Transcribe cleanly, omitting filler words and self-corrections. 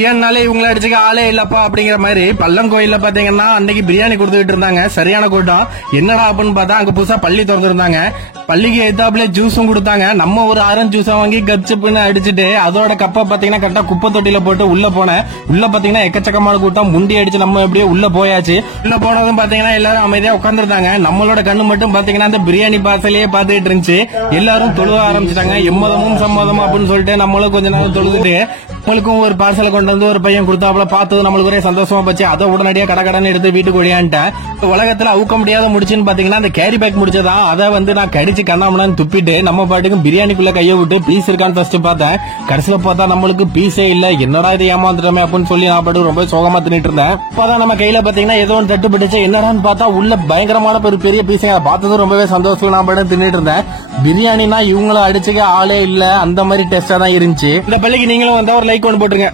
பிரியாணினாலே இவங்களை அடிச்சுக்க ஆளே இல்லப்பா அப்படிங்கிற மாதிரி பள்ளங்கோயில்ல பாத்தீங்கன்னா அன்னைக்கு பிரியாணி கொடுத்துக்கிட்டு இருந்தாங்க. சரியான கூட்டம். என்னடா அப்படின்னு பார்த்தா அங்க புதுசா பள்ளி திறந்துருந்தாங்க. பள்ளிக்கு எத்தாப்புல ஜூஸும் கொடுத்தாங்க. நம்ம ஒரு ஆரஞ்சு ஜூஸை வாங்கி கப்சுப்புன்னு அடிச்சுட்டு அதோட கப்பை பாத்தீங்கன்னா கரெக்டா குப்பை தொட்டியில போட்டு உள்ள போனேன். உள்ள பாத்தீங்கன்னா எக்கச்சக்கமான கூட்டம். முண்டி அடிச்சு நம்ம எப்படியோ உள்ள போயாச்சு. உள்ள போனதும் பாத்தீங்கன்னா எல்லாரும் அமைதியா உட்காந்துருந்தாங்க. நம்மளோட கண்ணு மட்டும் பாத்தீங்கன்னா அந்த பிரியாணி பார்சலையே பாத்துக்கிட்டு இருந்துச்சு. எல்லாரும் தொழுவ ஆரம்பிச்சிட்டாங்க. எம்மதமும் சம்மதமும் அப்படின்னு சொல்லிட்டு நம்மளும் கொஞ்ச நேரம் தொழுதுட்டு நம்மளுக்கும் ஒரு பார்சலை கொண்டு வந்து ஒரு பையன் கொடுத்தாப்புல பார்த்தது நம்மளுக்கு ஒரே சந்தோஷமா போச்சு. அதை உடனடியா கடகடன்னு எடுத்து வீட்டுக்கு ஓடியான்ட்டேன். உலகத்துல அவுக்க முடியாத முடிச்சுன்னு பாத்தீங்கன்னா அந்த கேரி பேக் முடிச்சதான். அதை வந்து நான் கடிச்சு கண்ணாமண்ணான்னு துப்பிட்டு நம்ம பாட்டுக்கு பிரியாணிக்குள்ள கையை விட்டு பீஸ் இருக்கான்னு ஃபர்ஸ்ட் பார்த்தேன். கடைசியில பார்த்தா நம்மளுக்கு பீஸே இல்ல. என்னடா இது ஏமாந்துட்டோமே அப்படின்னு சொல்லி நான் பாட்டுக்கு ரொம்ப சோகமா தின்னுட்டு இருந்தேன். அப்பதான் நம்ம கையில பாத்தீங்கன்னா ஏதோ ஒன்று தட்டுப்பட்டுச்சு. என்னடான்னு பார்த்தா உள்ள பயங்கரமான பெரிய பீஸுங்க. அதை பார்த்ததும் ரொம்பவே சந்தோஷம். நான் பாட்டு தின்னுட்டு இருந்தேன். பிரியாணினா இவங்களும் அடிச்சுக்க ஆளே இல்ல. அந்த மாதிரி டேஸ்டா தான் இருந்துச்சு. இந்த பள்ளிக்கு நீங்களும் வந்தா ஒரு லைக் ஒன்று போட்டுருங்க.